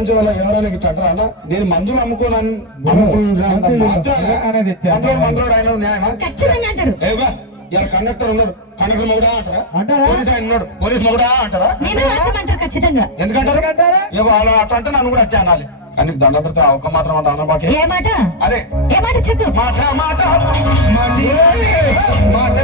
ప్రపంచం వల్ల ఎవరైనా ఇట్లా అంటారా అన్న? నేను మందులు అమ్ముకోనని మందులోడు ఆయన న్యాయమా? ఏవా ఇలా కండక్టర్ ఉన్నాడు, కండక్టర్ మొగుడా అంటారా? పోలీస్ ఆయన ఉన్నాడు, పోలీస్ మొగుడా అంటారా? ఎందుకంటారు? ఏవో అలా అట్లా అంటే నన్ను కూడా అట్టే అనాలి. కానీ దండం పెడితే ఒక మాత్రం అంట అన్న మాకే అదే చెప్పు మాట మాట మాట మాట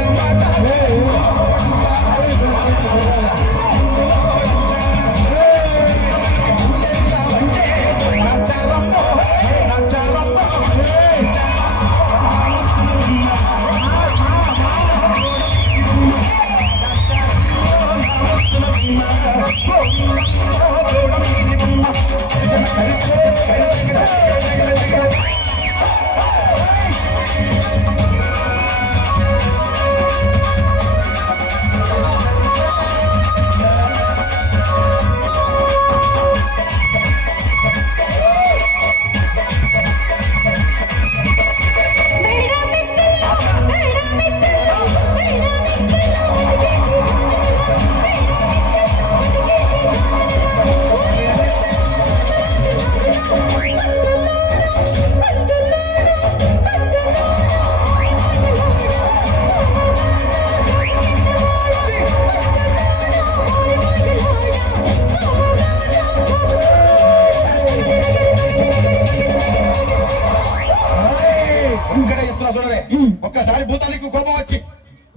ఒక్కసారి భూతానికి కోపం వచ్చి,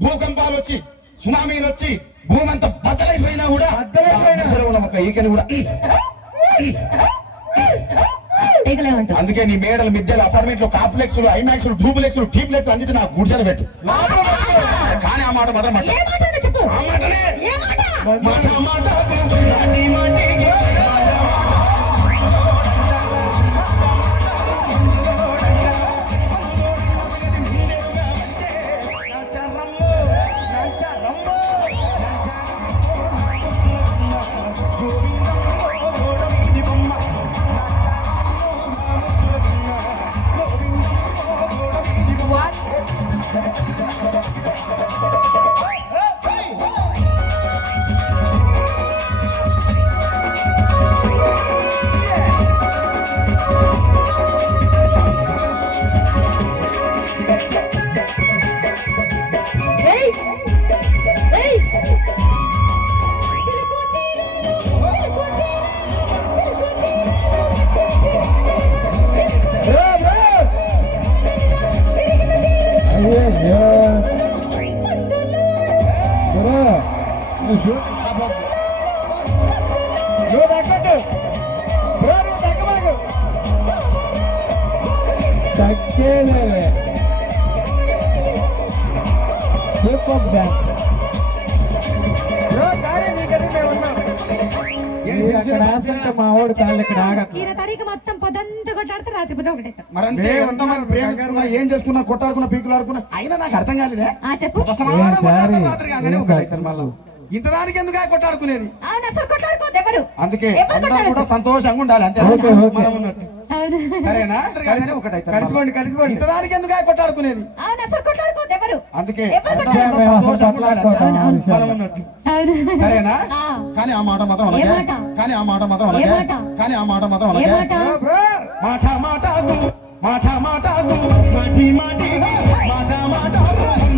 భూకంపాలు వచ్చి, సునామీలు వచ్చి, భూమి అంతా బద్దలైపోయినా కూడా ఒక ఈకని కూడా అందుకే నీ మేడలు, మిద్దెలు, అపార్ట్మెంట్లు, కాంప్లెక్స్, ఐమాక్స్, డూప్లెక్స్, టీప్లెక్స్ అందించి నాకు గుడిసెలు పెట్టు. కానీ ఆ మాట మాత్రం ఏం చేసుకున్నా, కొట్టాడుకున్నా, పీకులు ఆడుకున్నా, అయినా నాకు అర్థం కాలేదే. మళ్ళీ ఇంతదానికి ఎందుకు కొట్టాడుకునేది? అందుకే అందరూ కూడా సంతోషంగా ఉండాలి, అంతే మనం ఉన్నట్టు. సరేనా? ఒకటైతే ఇంతదానికి ఎందుకు కొట్టాడుకునేది? అందుకే సంతోషంగా ఉండాలి, మనం ఉన్నట్టు. సరేనా? కానీ ఆ మాట మాత్రం కానీ ఆ మాట మాత్రం కానీ ఆ మాట మాత్రం మాట మాటకు మాట మాటకు మాటి మాటి మాట మాటకు